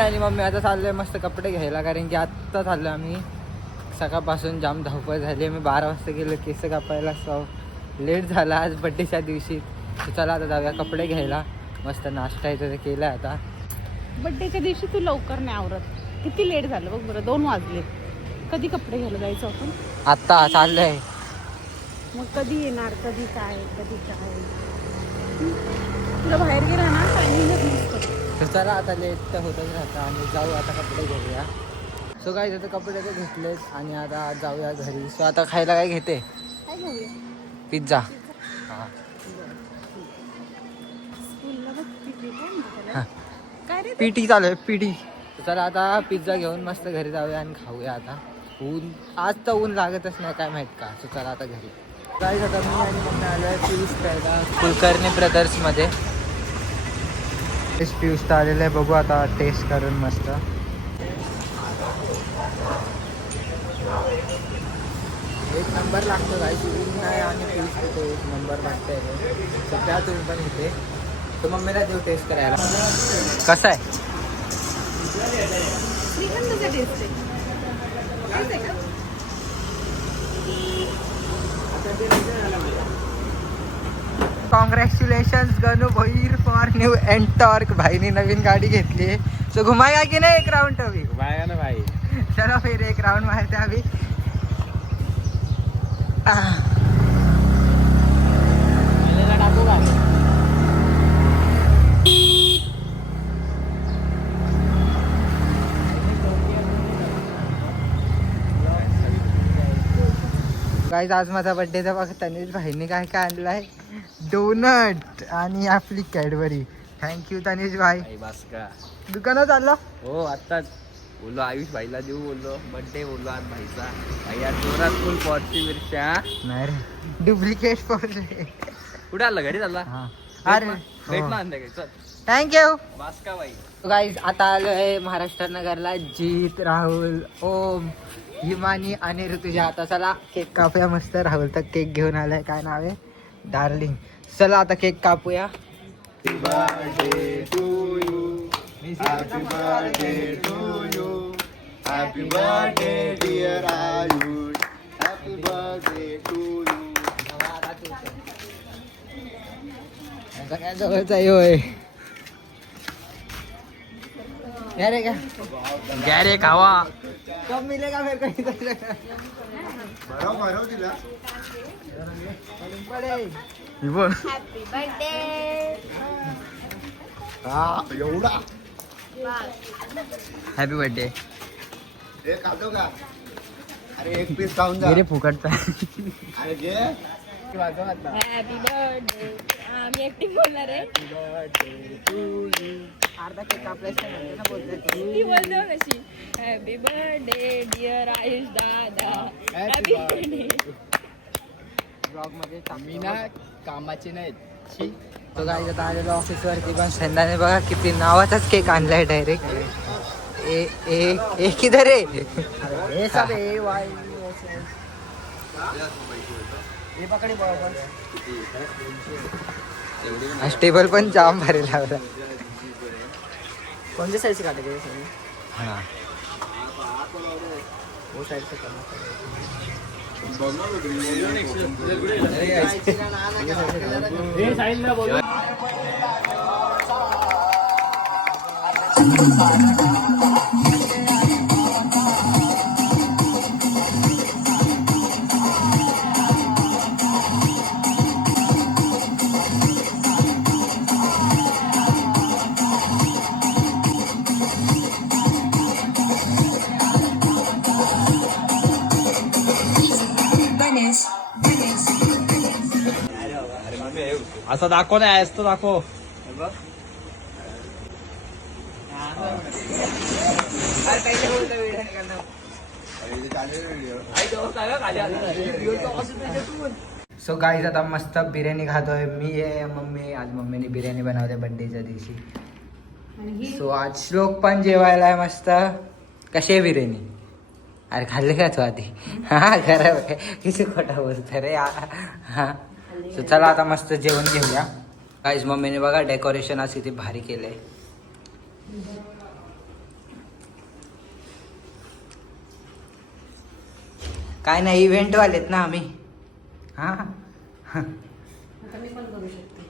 आणि मम्मी आता चाललोय मस्त कपडे घ्यायला, कारण की आत्ता चाललो आम्ही. सकाळपासून जाम धावपळ झाली. मी 12 वाजता गेलो केस कापायला. लेट झाला आज बड्डेच्या दिवशी. तर चला आता जाऊया कपडे घ्यायला. मस्त नाश्ता इथं केला आता. बड्डेच्या दिवशी तू लवकर नाही आवरत. किती लेट झालं बघ बरं, 2 वाजले. कधी कपडे घ्यायला जायचं आपण? आत्ता चाललंय. मग कधी येणार, कधी काय. तुला बाहेर गेला ना टायमिंगच नसतं. तर चला आता लेट तर होतच राहतं आणि जाऊ आता कपडे घेऊया. सो काय आता कपडे तर घेतलेच आणि आता जाऊया घरी. सो आता खायला काय घेते? काय घेऊया? पिझ्झा. हां स्कूलला बघ तिथे काय म्हणतात त्याला? हां काय रे? पीटी चालू आहे पीटी. चला आता पिझ्झा घेऊन मस्त घरी जाऊया आणि खाऊया आता. ऊन आज तर ऊन लागतच नाही काय माहीत का. सो चला आता घरी. काय आता मी आणि मम्मी आलो आहे पियुष प्यायला कुलकर्णी ब्रदर्समध्ये. पियुष तर आलेलं आहे, बघू आता टेस्ट करून मस्त. एक नंबर लागतो काय ऊन नाही आणि पियुष तिथे एक नंबर लागतं आहे. तर त्या तुम्ही पण इथे तर मम्मीला देऊ टेस्ट करायला. कसं आहे? श्रीखंडचा टेस्ट आहे. खायचं आहे का? कॉन्ग्रॅच्युलेशन्स गणू भोईर फॉर न्यू एंटॉर्क. भाईनी नवीन गाडी घेतली आहे. सो घुमाएगा की नाही एक राउंड अभी? घुमाएगा ना भाई. चलो फिर एक राउंड मारते अभी. टाकू का? गाईज आज माझा बड्डे तर बघ तनिष भाईने काय काय आणलं आहे. डोनट आणि आपली कॅडबरी. थँक्यू तनिष भाई. बस का? दुकानात चाललो. हो आत्ताच बोललो आयुष भाईला देऊ बोललो. बड्डे बोललो आज भाईचा. भाई आज जोरात फुल पॉटची मिरच्या. नाही रे डुप्लिकेट फोटो. कुठे आला? घरी चालला? हा अरे भेट ना अंधे चल. थँक्यू. बस का भाई. गाईज आता आलो आहे महाराष्ट्र नगरला. जीत, राहुल, ओम, हिमानी आणि ऋतुजा. आता चला केक कापूया मस्त. राहुल तर केक घेऊन आलाय. काय नाव आहे? डार्लिंग. चला आता केक कापूया. जवळचा होय. अरे का गॅरे खावा. कब मिलेगा मेरे को इधर? बोल. Happy birthday. एवढा हॅपी बर्थडे. अरे एक पीस खाऊन जा. मेरे फुकटचा. अरे घे. Happy birthday. आम्ही ऍक्टिंग बोलणार आहे. अर्धा केक कापल्याच नाही ना बोलते. ती बोलते कशी हॅपी बर्थडे डिअर आयुष दादा. Happy birthday. ब्लॉग मध्ये मी ना कामाची नाहीत. तो काय आता आलेलो ऑफिसवरती पण संध्याने बघा किती नावाचाच केक आणलाय डायरेक्ट. एक किधर रे? हे सब ए वाय टेबल पण जाम भारी लावला. कोणत्या साईडचे काटे? हां वो साइड से करना असं दाखव नाही असतो दाखव. सो गाईज आता मस्त बिर्याणी खातोय मी आहे मम्मी. आज मम्मीने बिर्याणी बनवते बर्थडेच्या दिवशी. सो आज श्लोक पण जेवायला आहे मस्त. कशी आहे बिर्याणी? अरे खाल्ली का तू आधी? हा खरं किती खोटा बोलतो रे. हा सो चला आता मस्त जेवण घेऊया. गाईज मम्मीने बघा डेकोरेशन आज किती भारी केलंय. काय नाही इव्हेंट वालेत ना आम्ही. हा आता मी पण करू शकते.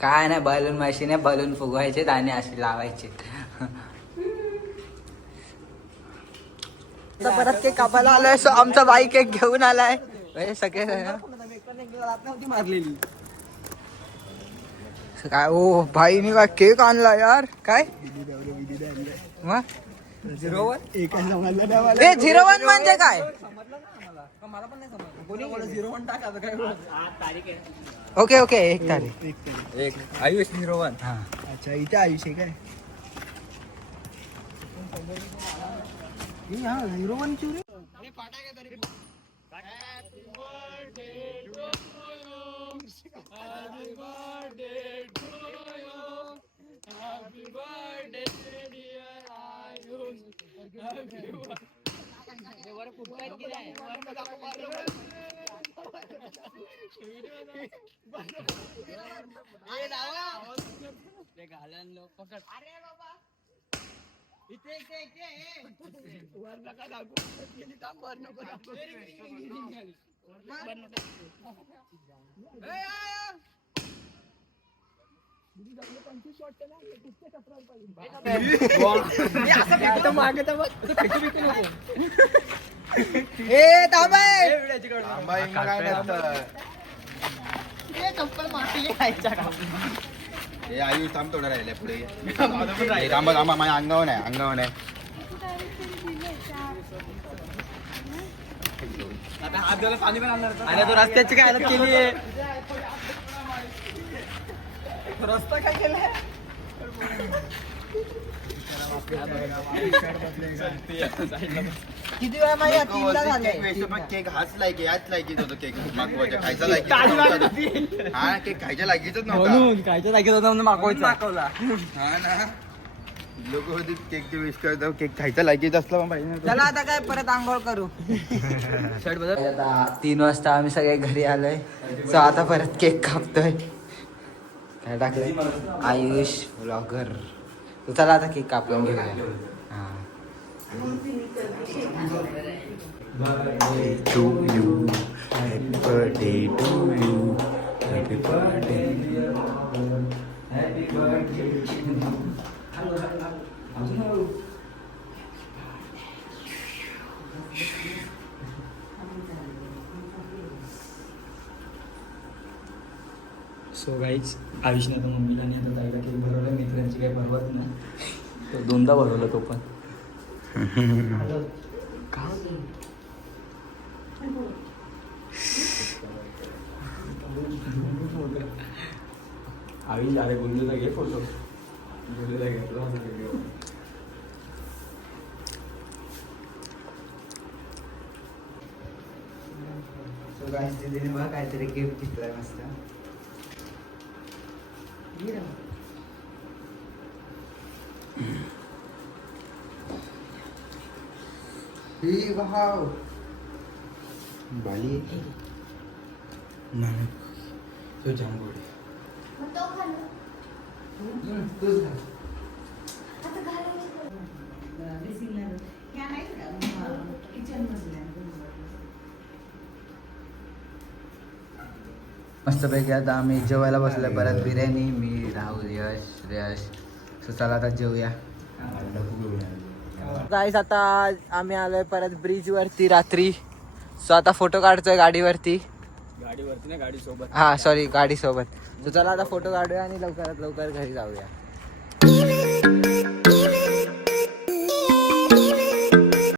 काय नाही बलून मशीन आहे, बलून फुगवायचे आणि असे लावायचे. आता परत केक कापायला आलोय. सो आमचा बाई केक घेऊन आलाय. सगळे मारलेली काय ओ भाईने काय केक आणला यार. काय मग 01 01 म्हणजे काय. मला पण नाही समजलं. 01 टाका काय. ओके ओके 1 तारीख. एक आयुष 01. हा अच्छा इथे आयुष आहे काय. 01 चुरी. मागे तर हे आयुष थांब थोडं राहिलंय पुढे. हे थांबा थांबा माझ्या अंगावर आहे अंगावर आहे. आणि तो रस्त्याची काय हालत केली आहे. रस्ता काय केलाय. किती वेळा माझ्या तीनदा झाले. केक हाच लायकी याच लायकीच होतो. केक मागवायचा खायचा लायकी. हा केक खायच्या लायकीच नव्हता. म्हणून खायच्या जागेत होता म्हणून मागवला. हा ना लोक होते केकचे विश करतो. केक खायचा लायकीच असला पण पाहिजे. चला आता काय परत आंघोळ करू. शर्ट बदल. आता 3 वाजता आम्ही सगळे घरी आलोय. सो आता परत केक कापतोय. काय टाकलंय आयुष ब्लॉगर. तो चला आता केक कापून घेऊया. हा birthday to you, happy birthday to you, happy birthday dear mother, happy birthday to you. So guys आयुषने आता मम्मीला आणि आता ताईला केक भरवला. मित्रांची काही भरवत नाही. तो 2दा भरवला तो पण. आयुष अरे गुंजूचा घे फोटो. गुंजूचा घेतला. सो गाईस दीदीने मला काहीतरी गिफ्ट घेतलंय मस्त. ही वाव बाली नाही तो जांभोळी. तूच घाल. मस्तपैकी आता आम्ही जेवायला बसलोय. परत बिर्याणी. मी राहुल यश श्रेयश. सो चला आता जेवूया. गाईस आता आम्ही आलोय परत ब्रिज वरती रात्री. सो आता फोटो काढतोय गाडीवरती. गाडीवरती ना गाडी सोबत. हा सॉरी गाडी सोबत. सो चला आता फोटो काढूया आणि लवकरात लवकर घरी जाऊया.